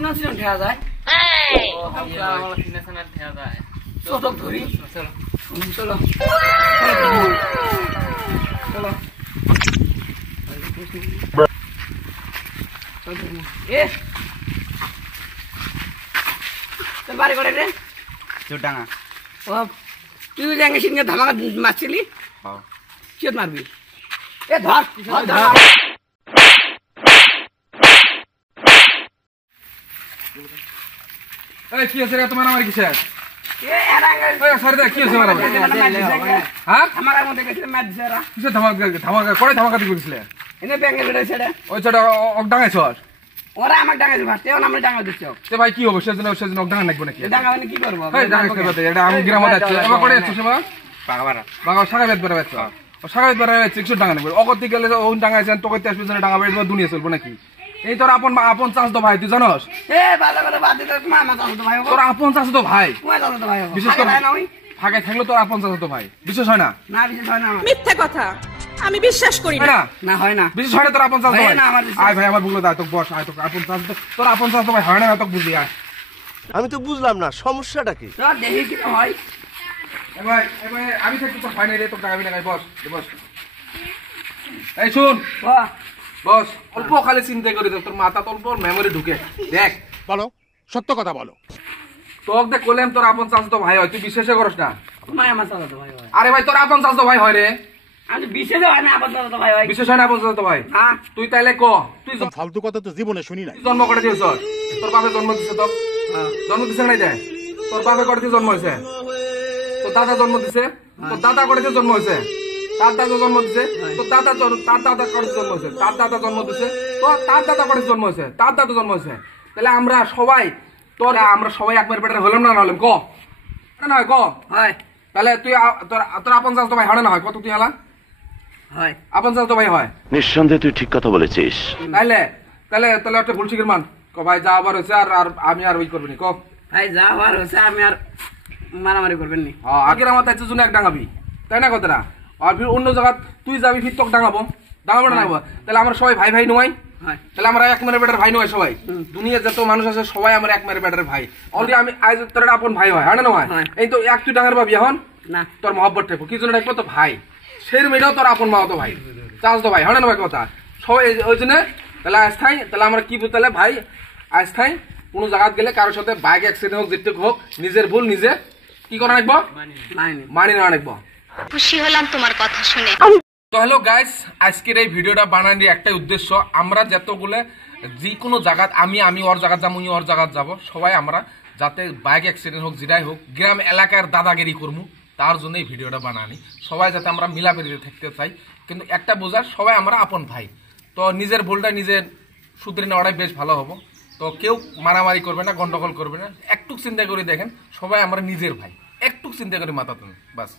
সিনা সিনা ঠেয়া যায় সিনা সিনা ঠেয়া যায় চোখ ধরি চলো চলো চলো এ চল বাড়ি করে রে চোটাঙ্গা ও তুই যাঙ্গে সিনকে ধামাকা মারছিলি কি মারবি এ ধর ধর এই কি আছে রে তোমার আমার কিসে এ এরাঙ্গে এই সরদা কি আছে মারামারি হ্যাঁ ধামাকার মধ্যে গেছিল ম্যাচ জেরা কিসে ধামাকা ধামাকা করে ধামাকা দিছিস এনে ব্যাঙ্গে বেড়ে ছেড়ে ওই ছোটা অক ডাঙাইছ ওরা আমাকে ডাঙাইছে ভাত তেও আমরা ডাঙা দিচ্ছ তে ভাই কি হবে সেজন্য অক ডাঙা নাকবো নাকি ডাঙা মানে কি করব এই ডাঙাইছে বলতে এটা আমি গ্রামে যাচ্ছি এবার করে যাচ্ছ সেবা পাগাবারা বাগা সাগা বেদ বের বেচ্ছ ও সাগা বেদ বের বেচ্ছ কিছু ডাঙা নাকবো অগতি গেলে ওন ডাঙাইছেন তোকে তেজ পিছনে ডাঙা বেদ দুনিয়া চলবো নাকি এই তোর আপন চাষ তো ভাই তুই জানোস এ ভালো করে বাদ দিতে মামা চাষ তো ভাই তোর আপন চাষ তো ভাই তোমার চাষ তো ভাই বিশেষ করে না ওই ফাঁকে থাকলে তোর আপন চাষ তো ভাই বিশেষ হয় না না বিশেষ হয় না আমার মিথ্যা কথা আমি বিশ্বাস করি না না হয় না বিশেষ হয় না তোর আপন চাষ তো হয় ভাই না আমার আয় ভাই আমার বুঝলো দা তোকে বস আয় তোকে আপন চাষ তোর আপন চাষ তো ভাই হয় না তোকে বুঝলি আয় আমি তো বুঝলাম না সমস্যাটা কি তো দেখি কি হয় ভাই আমি থাকি তোর হয় না রে তোর টাকা না বস বস এই শুন বাহ বস অল্প খালি চিন্তা করে তোর মাথা অল্প মেমোরি ঢুকে দেখ বলো সত্য কথা বলো তোক দেখ কইলাম তোর আপন চাষ তো ভাই হয় তুই বিশ্বাসই করস না তোমার আমার চাষ তো ভাই আরে ভাই তোর আপন চাষ তো ভাই হয় রে আমি বিশেষ হয় না আমার চাষ তো ভাই বিশ্বাস হয় না আপন চাষ তো ভাই হ্যাঁ তুই তাইলে ক তুই ফালতু কথা তো জীবনে শুনি নাই জন্ম করে দিয়েছ তোর বাপে জন্ম দিছে তোর জন্ম দিছে নাই দেয় তোর বাপে করে জন্ম হয়েছে তোর দাদা জন্ম দিছে তোর দাদা করে জন্ম হয়েছে তার দাদা জন্ম দিছে তোর দাদা তার দাদা করে জন্ম হয়েছে তার দাদা জন্ম দিছে তো তার দাদা করে জন্ম হয়েছে তার দাদা জন্ম হয়েছে তাহলে আমরা সবাই একবার বেটার হলাম না হলাম ক না হয় ক হয় তাহলে তুই তোর আপন চাষ তো ভাই হয় না হয় কত তুই হলা হয় আপন চাষ তো ভাই হয় নিঃসন্দেহে তুই ঠিক কথা বলেছিস তাহলে তাহলে তাহলে একটা ভুল শিখের মান ক ভাই যা আবার হয়েছে আর আমি আর ওই করবি নি ক ভাই যা হওয়ার হচ্ছে আমি আর মারামারি করবেন নি আগের আমার তাই জন্য এক ডাঙাবি তাই না কথাটা আর ফির অন্য জায়গা তুই যাবি ফির তোকে ডাঙাবো ডাঙাবো না ডাঙাবো তাহলে আমরা সবাই ভাই ভাই নয় তাহলে আমরা এক মেরে বেটার ভাই নয় সবাই দুনিয়া যত মানুষ আছে সবাই আমরা এক মেরে বেটার ভাই অলরেডি আমি আজ তোর আপন ভাই হয় না নয় এই তো এক তুই ডাঙার পাবি এখন না তোর মহব্বত থাকবো কি জন্য রাখবো তো ভাই সেই মেয়েটাও তোর আপন মা তো ভাই চাষ তো ভাই হয় না নয় কথা সবাই ওই জন্য তাহলে আস্থাই তাহলে আমরা কি তাহলে ভাই আস্থাই কোনো জায়গায় গেলে কারোর সাথে বাইক অ্যাক্সিডেন্ট হোক যেতে হোক নিজের ভুল নিজে কি করা রাখবো মানি না রাখবো খুশি হলাম তোমার কথা শুনে তো হ্যালো গাইস আজকের এই ভিডিওটা বানানোর একটাই উদ্দেশ্য আমরা যতগুলো যে কোনো জায়গাত আমি ওর জায়গাত যাবো ওর জায়গাত যাবো সবাই আমরা যাতে বাইক অ্যাক্সিডেন্ট হোক যেটাই হোক গ্রাম এলাকার দাদাগিরি করবো তার জন্য এই ভিডিওটা বানানি সবাই যাতে আমরা মিলাপিলিতে থাকতে চাই কিন্তু একটা বোঝার সবাই আমরা আপন ভাই তো নিজের ভুলটা নিজের শুধরে নেওয়াটাই বেশ ভালো হবো তো কেউ মারামারি করবে না গন্ডগোল করবে না একটু চিন্তা করে দেখেন সবাই আমরা নিজের ভাই একটু চিন্তা করে মাথা তুলুন বাস